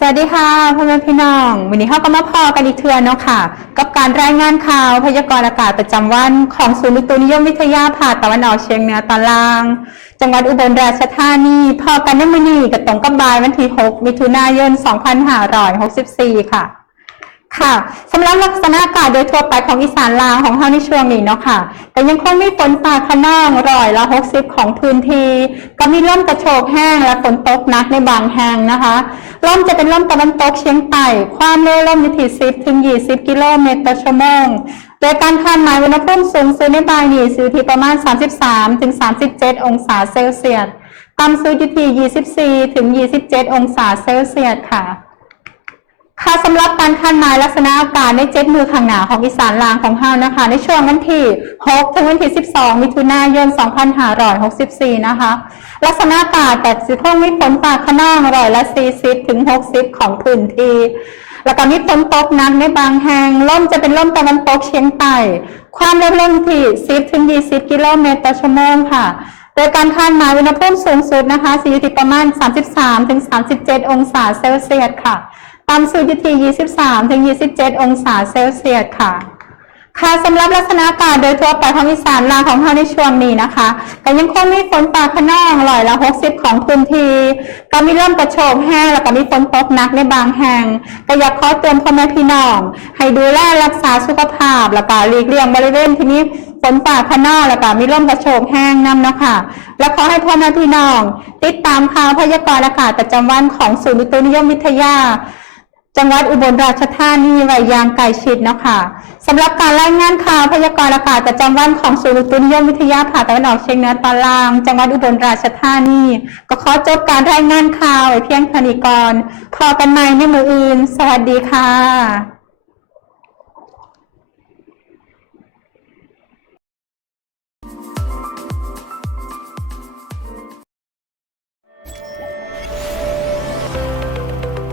สวัสดีค่ะพ่อแม่พี่น้อง วันนี้เราก็มาพอกันอีกเทือนเนาะค่ะ กับการรายงานข่าวพยากรณ์อากาศประจำวันของศูนย์อุตุนิยมวิทยาภาคตะวันออกเฉียงเหนือตอนล่าง จังหวัดอุบลราชธานีพอกันในมือนี้กับตรงกับบ่ายวันที่ 6 มิถุนายน 2564 ค่ะ ค่ะสำหรับลักษณะอากาศโดยทั่วไปของอีสานลางของเฮาในช่วงนี้เนาะค่ะ แต่ยังคงมีฝนฟ้าขนองร้อยละ60ของพื้นที่ ก็มีลมกระโชกแห้งและฝนตกหนักในบางแห่งนะคะลมจะเป็นลมตะวันตกเฉียงใต้ความเร็วลมอยู่ที่10ถึง20กิโลเมตรต่อชั่วโมงโดยการคาดหมายอุณหภูมิสูงสุดในบ่ายนี้อยู่ที่ประมาณ 33ถึง37 องศาเซลเซียสต่ำสุดอยู่ที่ 24ถึง27 องศาเซลเซียสค่ะ ค่ะสำหรับการคาดหมายลักษณะอากาศในเจ็ดมือข้างหน้าของอีสานลางของเฮานะคะ ในช่วงวันที่ 6 ถึงวันที่ 12 มิถุนายน 2564 นะคะ ลักษณะอากาศแต่สิคงมีฝนฟ้าขนองร้อยละ 40 ถึง 60 ของพื้นที่แล้วก็มีฝนตกหนักในบางแห่งลมจะเป็นลมตะวันตกเฉียงใต้ความเร็วลมที่ 10 ถึง 20 กิโลเมตรต่อชั่วโมงค่ะโดยการคาดหมายอุณหภูมิสูงสุดนะคะสิอยู่ที่ประมาณ 33ถึง37 องศาเซลเซียสค่ะ ต่ำสุดอยู่ที่ 23 ถึง 27 องศาเซลเซียสค่ะ ค่ะสำหรับลักษณะอากาศโดยทั่วไปของอีสานลาของเราในช่วงนี้นะคะก็ยังคงมีฝนฟ้าขนองร้อยละ 60 ของพื้นที่ก็มีเริ่มกระโชกแห้งแล้วก็มีฝนตกหนักในบางแห่งก็อยากขอเตือนพ่อแม่พี่น้อง ให้ดูแลรักษาสุขภาพแล้วก็หลีกเลี่ยงบริเวณที่มีฝนฟ้าขนองแล้วก็มีลมกระโชกแห้งนำเนะคะ และขอให้พ่อแม่พี่น้อง ติดตามข่าวพยากรณ์อากาศประจำวันของศูนย์อุตุนิยมวิทยา จังหวัดอุบลราชธานีไว้ยางไกลชิดเนาะค่ะสำหรับการรายงานข่าวพยากรณ์อากาศประจำวันของศูนย์อุตุนิยมวิทยาภาคตะวันออกเฉียงเหนือตอนล่าง จังหวัดอุบลราชธานี ก็ขอจบการรายงานข่าวไว้เพียงเท่านี้ก่อนพอกันใหม่ในมืออื่น สวัสดีค่ะ